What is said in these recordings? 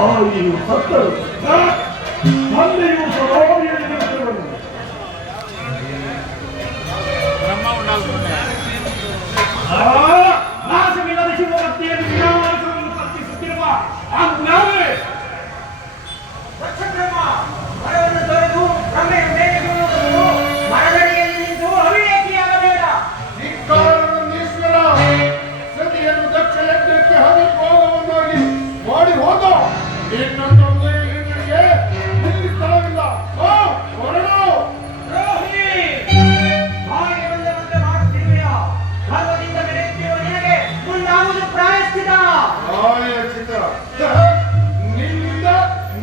all you fuckers. Ah!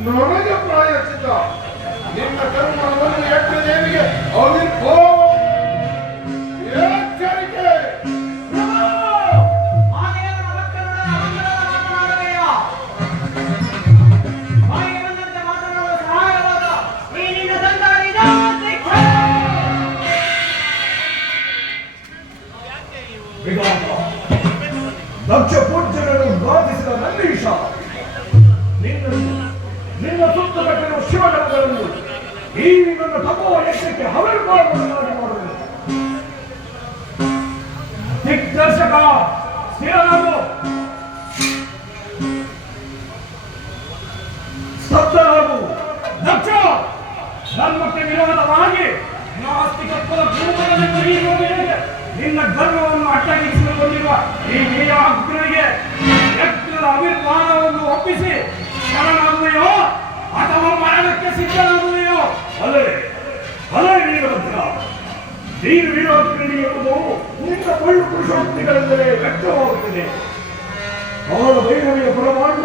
ನನಗೆ ಪ್ರಾಯಚಿತ ನಿಮ್ಮ ಕರ್ಮವನ್ನು ಯಜ್ಞ ದೇವಿಗೆ ಅವಿರ್ಭೋಗ ನಿನ್ನ ಸುತ್ತ ಕಟ್ಟಿರುವ ಶಿವಗಣಗಳನ್ನು ಈ ನನ್ನ ತಪೋ ಯಜ್ಞಕ್ಕೆ ಹವಿರ್ಭಾಗವನ್ನಾಗಿ ಮಾಡುವುದು ದಿಗ್ದರ್ಶಕ, ಸ್ಥಿರನಾಗು. ಸ್ತಬ್ಧನಾಗು. ದಕ್ಷ ಧರ್ಮಕ್ಕೆ ವಿರೋಧವಾಗಿ ನಾಸ್ತಿಕತ್ವದ ಭೂಮದಲ್ಲಿ ಬರೆಯುವ ಮೇಲೆ ನಿನ್ನ ಧರ್ಮವನ್ನು ಅಟ್ಟಗಿಸಿಕೊಂಡಿರುವ ಈ ವೀರ ಅಗ್ನಿಗೆ ಯಜ್ಞದ ಅವಿರ್ಮಾನವನ್ನು ಒಪ್ಪಿಸಿ ಶರಣಾಗುವೆಯೋ ಅಥವಾ ಮರಣಕ್ಕೆ ಸಿದ್ಧನಾಗುವೆಯೋ? ಅಲ್ಲೇ ಅಲ್ಲೇ ವೀರಭದ್ರ ವೀರ ವೀರಭದ್ರಿ ಎಂಬುದು ನಿನ್ನ ಒಳ್ಳು ಪುರುಷೋಕ್ತಿಗಳಿಂದಲೇ ವ್ಯಕ್ತವಾಗುತ್ತದೆ. ಅವರ ವೈಭವಿಯ ಪರಮಾಂಡವನ್ನು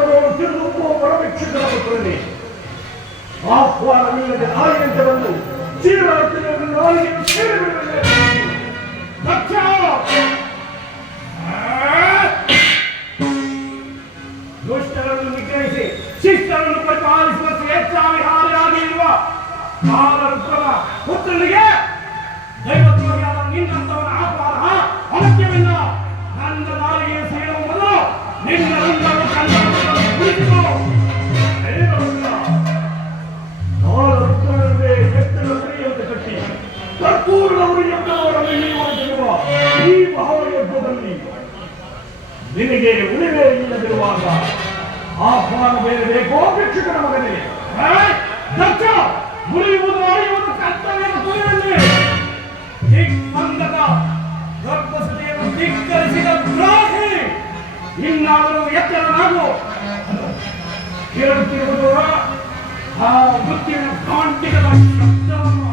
ನಿನಗೆ ಉಳಿವೆ ಇಲ್ಲದಿರುವಾಗ ಆಹ್ವಾನ ಬೇರೆ ಬೇಕೋ ಭಿಕ್ಷುಕನ ಮಗನೇ? ದಕ್ಷ ಮುರಿಯುವುದು ಅಳೆಯುವುದು ಕರ್ತವ್ಯದ ಇನ್ನಾದರೂ ಎತ್ತರನಾಗು. ಕೇಳುತ್ತಿರುವುದು ಆ ಮೃತ್ಯುವಿನ ಕಾಂಟಿಗಳ ಶಬ್ದವನ್ನು